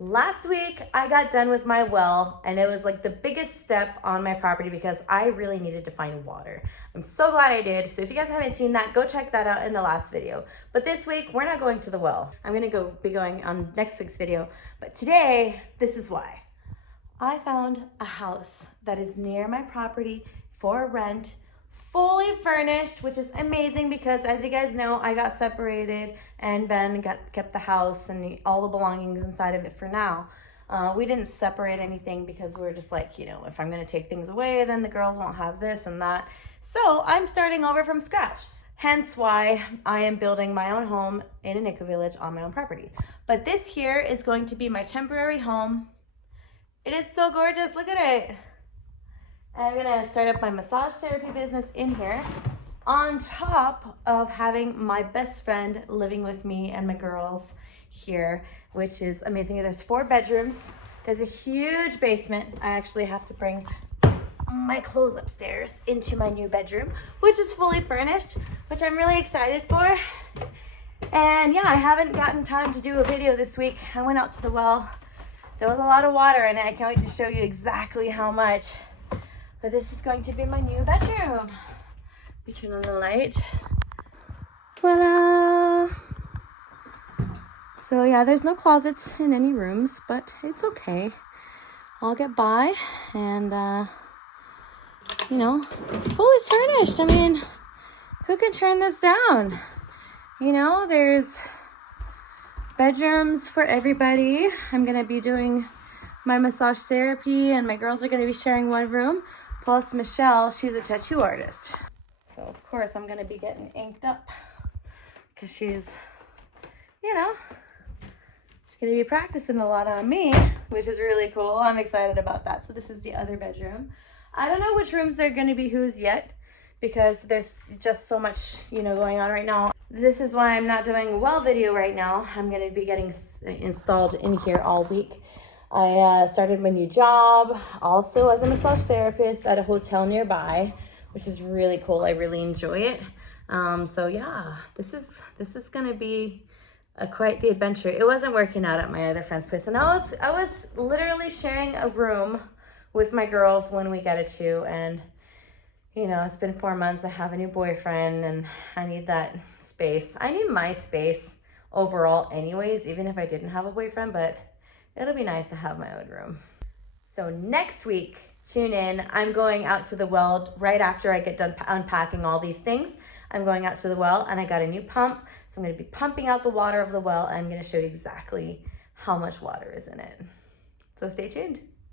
Last week, I got done with my well, and it was like the biggest step on my property because I really needed to find water. I'm so glad I did. So if you guys haven't seen that, go check that out in the last video. But this week, we're not going to the well. I'm gonna be going on next week's video. But today, this is why. I found a house that is near my property for rent, fully furnished, which is amazing because, as you guys know, I got separated and Ben kept the house and all the belongings inside of it for now. We didn't separate anything because we're just like, if I'm going to take things away, then the girls won't have this and that. So I'm starting over from scratch. Hence why I am building my own home in an eco-village on my own property. But this here is going to be my temporary home. It is so gorgeous. Look at it. I'm gonna start up my massage therapy business in here on top of having my best friend living with me and my girls here, which is amazing. There's 4 bedrooms. There's a huge basement. I actually have to bring my clothes upstairs into my new bedroom, which is fully furnished, which I'm really excited for. And yeah, I haven't gotten time to do a video this week. I went out to the well. There was a lot of water in it. I can't wait to show you exactly how much. But this is going to be my new bedroom. Let me turn on the light. Voila! So yeah, there's no closets in any rooms, but it's okay. I'll get by and, fully furnished. I mean, who can turn this down? There's bedrooms for everybody. I'm gonna be doing my massage therapy and my girls are gonna be sharing one room. Plus Michelle, she's a tattoo artist. So of course I'm gonna be getting inked up because she's gonna be practicing a lot on me, which is really cool. I'm excited about that. So this is the other bedroom. I don't know which rooms are gonna be whose yet because there's just so much, going on right now. This is why I'm not doing a well video right now. I'm gonna be getting installed in here all week. I started my new job also as a massage therapist at a hotel nearby, which is really cool. I really enjoy it. So yeah, this is gonna be quite the adventure. It wasn't working out at my other friend's place, and I was literally sharing a room with my girls one week at a two, and it's been 4 months. I have a new boyfriend, and I need that space. I need my space overall, anyways, even if I didn't have a boyfriend, but it'll be nice to have my own room. So next week, tune in. I'm going out to the well right after I get done unpacking all these things. I'm going out to the well and I got a new pump. So I'm gonna be pumping out the water of the well and I'm gonna show you exactly how much water is in it. So stay tuned.